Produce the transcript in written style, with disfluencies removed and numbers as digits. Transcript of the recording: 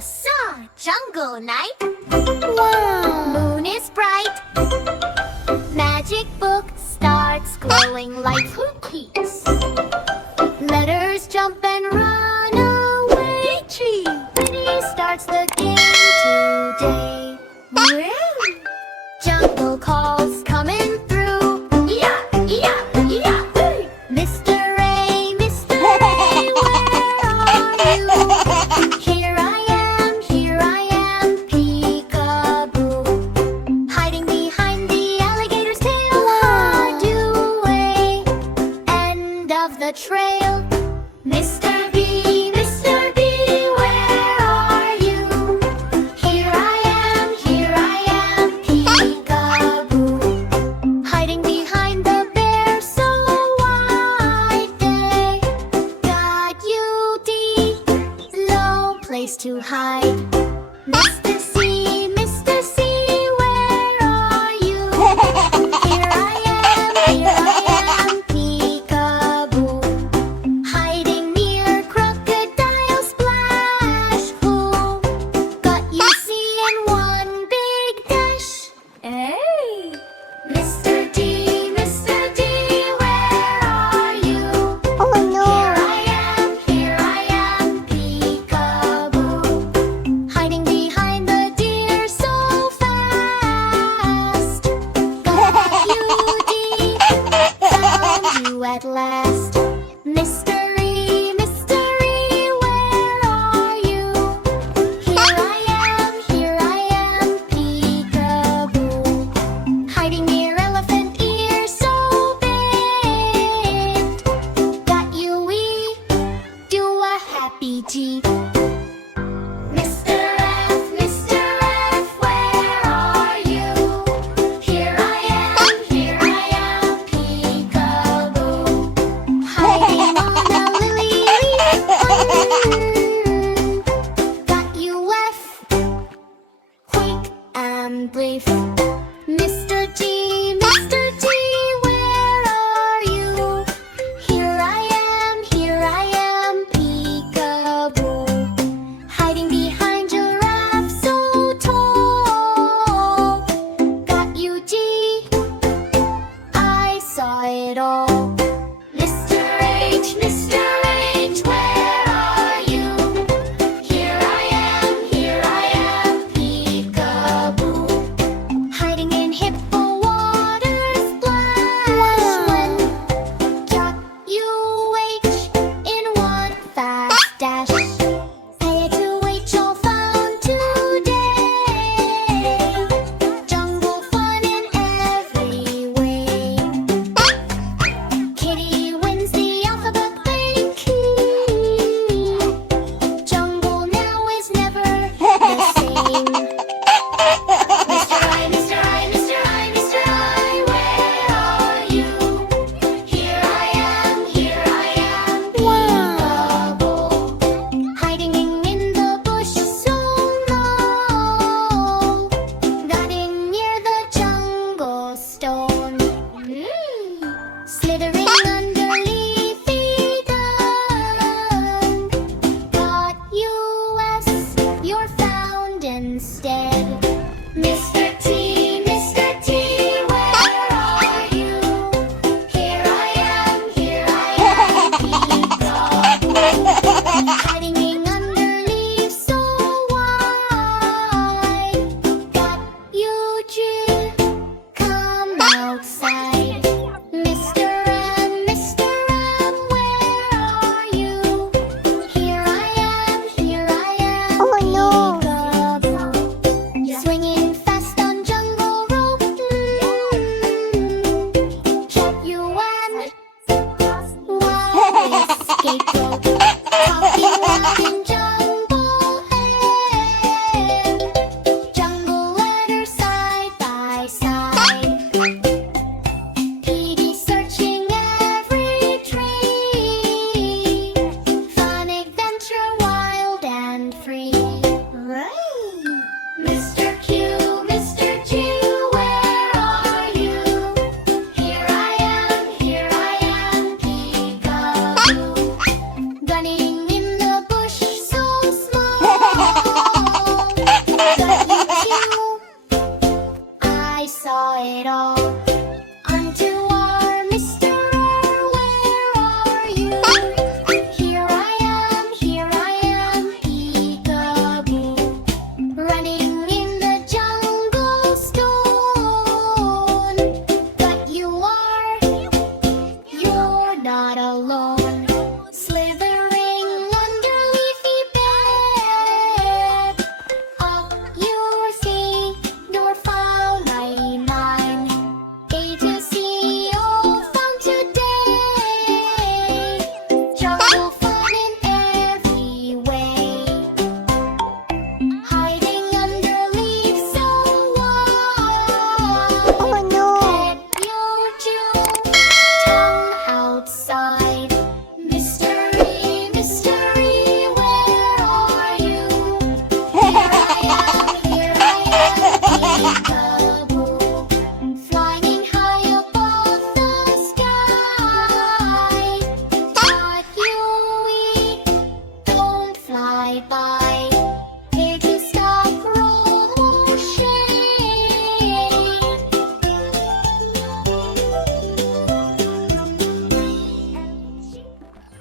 saw jungle night. Wow! Moon is bright. Magic book starts glowing like cookies. Letters jump and run away. Tree! Pretty starts the game today. Jungle calls coming through. Yeah, yeah, yeah. Mr. Ray, Mr. Ray, where are you? Here I am, peekaboo. Hiding behind the alligator's tail. Away, end of the trail. Mr. B, where are you? Here I am, peekaboo. Hiding behind the bear, so wide they got you deep, low place to hide. Mr. C, where are you? Here I am, peekaboo. Hiding near crocodile splash pool. Got you see in one big dash. Hey! Mr. D, where are you? Oh no! Here I am, peekaboo. Hiding behind the deer so fast. Got you deep, found you at last. Mystery, where are you? Here I am, peekaboo. Hiding near elephant ear so big. Got you, we do a happy G. Mr. F, where are you? Here I am, peekaboo. Hiding on a lily leaf. Got you F, quick and brief. Mr. G, where are you? Here I am, peekaboo. Hiding behind giraffe so tall. Got you G, I saw it all. Mr. H, where are you? Here I am, peekaboo. Hiding in hippo water splash. When got you H in one fast dash. Say it to H all found today. Jungle fun in every way. Kitty wins the alphabet bank. Jungle now is never the same. Mr. I, where are you? Here I am, peekaboo. Hiding in the bush so low. Got in near the jungle stone. Slithering under leafy dung. Got you S, you're found instead. Mr. T, where are you? Here I am, peekaboo. Hiding under leaves so wide. Got you J, come outside. Mr. M, where are you? Here I am, Oh no! peekaboo. Swinging fast on jungle rope. Trap you and wild escape rope. Talking loud in jungle air. Jungle letters side by side. PD searching every tree. Fun adventure, wild and free. Right!